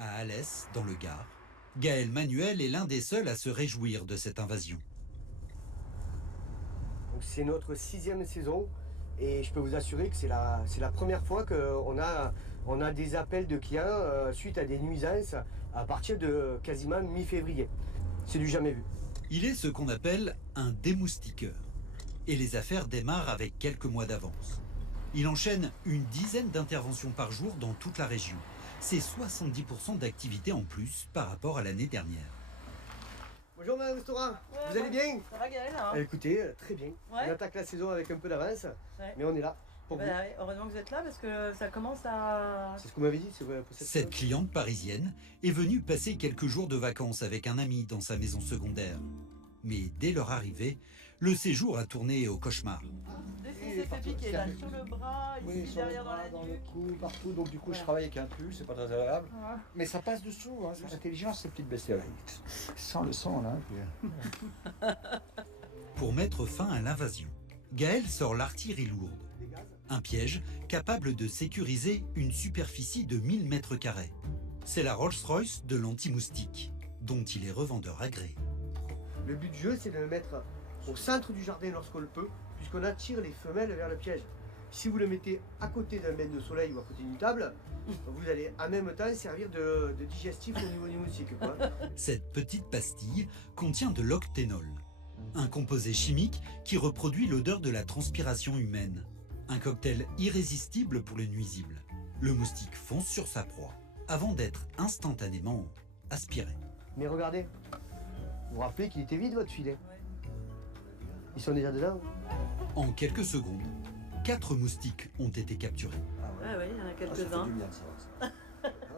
À Alès, dans le Gard, Gaël Manuel est l'un des seuls à se réjouir de cette invasion. C'est notre 6e saison et je peux vous assurer que c'est la première fois qu'on a des appels de clients suite à des nuisances à partir de quasiment mi-février. C'est du jamais vu. Il est ce qu'on appelle un démoustiqueur. Et les affaires démarrent avec quelques mois d'avance. Il enchaîne une dizaine d'interventions par jour dans toute la région. C'est 70% d'activité en plus par rapport à l'année dernière. Bonjour Madame Restaurant, Ouais, vous allez bien? Ça va Gaël hein? Écoutez, très bien. Ouais. On attaque la saison avec un peu d'avance, mais on est là pour vous. Ouais, heureusement que vous êtes là parce que ça commence à... C'est ce que vous m'avez dit, c'est pour Cette cliente parisienne est venue passer quelques jours de vacances avec un ami dans sa maison secondaire. Mais dès leur arrivée, le séjour a tourné au cauchemar. Dès qu'il s'est fait piquer là, sur le bras, Oui, ici sur le derrière bras, dans dans la le nuque. cou, partout. Donc du coup, Ouais. je travaille avec un pull, c'est pas très agréable. Ouais. Mais ça passe dessous, hein, c'est intelligent, ces petites bestioles. Sans le son, là. Puis... Pour mettre fin à l'invasion, Gaël sort l'artillerie lourde. Un piège capable de sécuriser une superficie de 1000 mètres carrés. C'est la Rolls-Royce de l'anti-moustique, dont il est revendeur agréé. Le but du jeu, c'est de le mettre au centre du jardin lorsqu'on le peut, puisqu'on attire les femelles vers le piège. Si vous le mettez à côté d'un bain de soleil ou à côté d'une table, vous allez en même temps servir de digestif au niveau du moustique, quoi. Cette petite pastille contient de l'octénol, un composé chimique qui reproduit l'odeur de la transpiration humaine. Un cocktail irrésistible pour les nuisibles. Le moustique fonce sur sa proie avant d'être instantanément aspiré. Mais regardez, vous vous rappelez qu'il était vide votre filet? Ils sont déjà dedans. En quelques secondes, 4 moustiques ont été capturés. Ah oui, il y en a Ah, ça fait quelques-uns. du bien,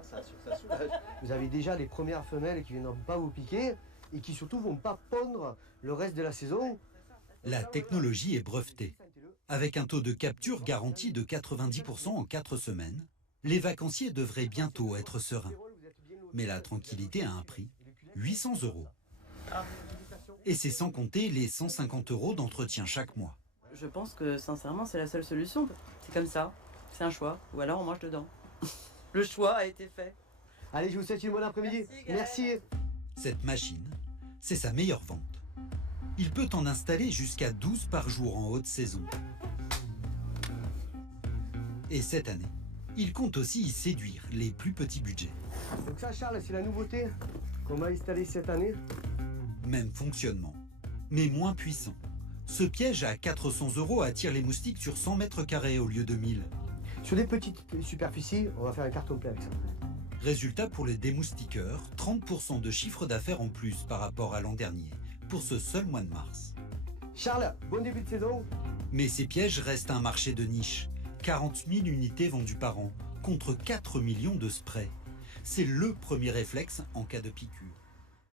ça soulage. Vous avez déjà les premières femelles qui ne viendront pas vous piquer et qui surtout vont pas pondre le reste de la saison. La technologie est brevetée. Avec un taux de capture garanti de 90% en 4 semaines, les vacanciers devraient bientôt être sereins. Mais la tranquillité a un prix, 800 €. Et c'est sans compter les 150 € d'entretien chaque mois. Je pense que sincèrement c'est la seule solution. C'est comme ça, c'est un choix. Ou alors on mange dedans. Le choix a été fait. Allez, je vous souhaite une bonne après-midi. Merci, Gaël. Merci. Cette machine, c'est sa meilleure vente. Il peut en installer jusqu'à 12 par jour en haute saison. Et cette année, il compte aussi y séduire les plus petits budgets. Donc ça, Charles, c'est la nouveauté qu'on va installer cette année. Même fonctionnement, mais moins puissant. Ce piège à 400 € attire les moustiques sur 100 mètres carrés au lieu de 1000. Sur des petites superficies, on va faire un carton plein avec ça. Résultat pour les démoustiqueurs, 30% de chiffre d'affaires en plus par rapport à l'an dernier, pour ce seul mois de mars. Charles, bon début de saison. Mais ces pièges restent un marché de niche. 40 000 unités vendues par an, contre 4 millions de sprays. C'est le premier réflexe en cas de piqûre.